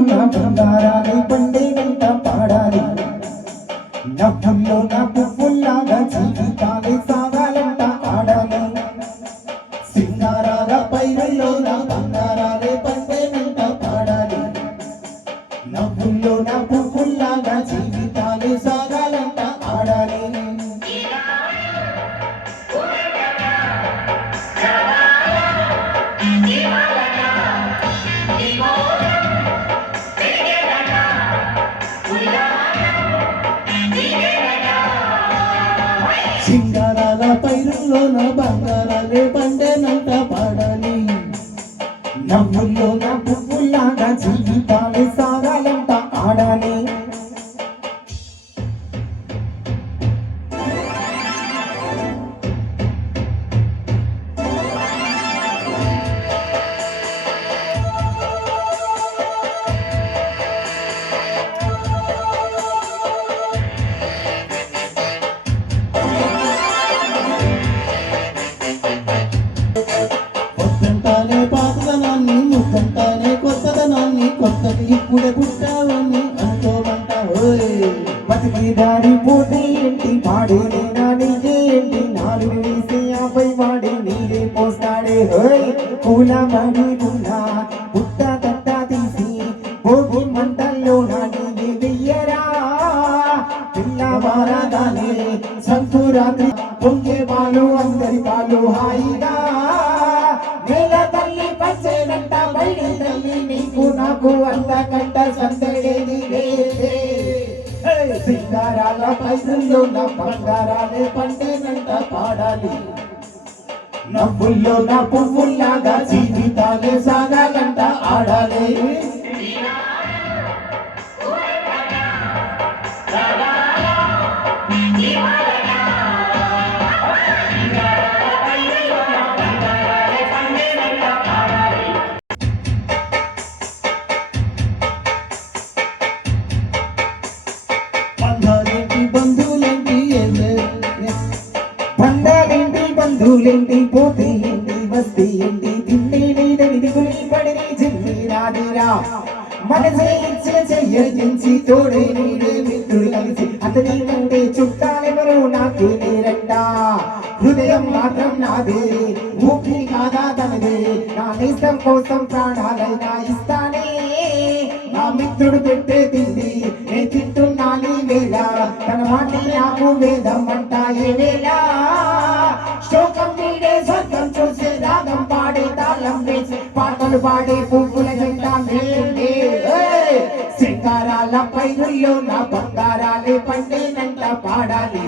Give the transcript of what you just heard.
నా బంగారాలే పండేనంట పాడాలి నవ్వుల్లో నా పువ్వుల్లాగా జీవితాలే సాగాలంట ఆడాలి సింగారాల పైరుల్లో నా బంగారాలే పండేనంట పాడాలి నవ్వుల్లో నా పువ్వుల్లాగా జీవితాలే సాగాలంట ఆడాలి సింగారాల పైరుల్లో నా బంగారాలే పండేనంట పాడాలి నవ్వుల్లో నా పువ్వుల్లాగా జీవితాలే సాగాలంట ఆడాలి పాతదనాన్ని ముద్దంటానే కొత్తదనాన్ని కొత్తది ఇప్పుడే పుట్టావని అనుకోమంట బతికి దారి పోతే ఏంటి పాడేనా నీకే ఏంటి నాలుగు వేసి 50 వాడి నీరే పోస్తాడే పూల మడిగున్నా పుట్ట తట్ట తీసి భోగి మంటల్లో నాటి వెయ్యరా పిల్లవారదానే సంకురాత్రి పొంగే పాలు అందరి పాలు హాయిగా నేల తల్లి పచ్చేనంట బయటి తల్లి నీకు నాకు అంతకంట సందడేది లేదే సింగారాల పైసల్లో నా బంగారాలే పండేనంట పాడాలి నవ్వుల్లో నా పువ్వుల్లాగా జీవితాలే సాగాలంట ఆడాలి బంధువులేంటి పోతే ఏంటి వస్తే ఏంటి తిండి నీడని దిగులి పడిని జిమ్మి రాదిరా మనసే ఇచ్చిన చెయ్యించి తోడే నీడే మిత్రుడు కలిసి అతని కంటే చుట్టాలెవరో నాకే లేరంట హృదయం మాత్రం నాదే ఊపిరి కాదా తనదే నా నేస్తం కోసం ప్రాణాలైనా ఇస్తానే నా మిత్రుడు పెట్టే తిండి నే తింటున్నా నీ వేళ తన మాట నాకు వేదం అంట ఏ వేళ శోకం నీడే స్వర్గం చూసే రాగం పాడే తాళం వేసే పాటలు పాడే పువ్వుల జంట మేడే సింగారాల పైరుల్లో నా బంగారాలే పండేనంట పాడాలి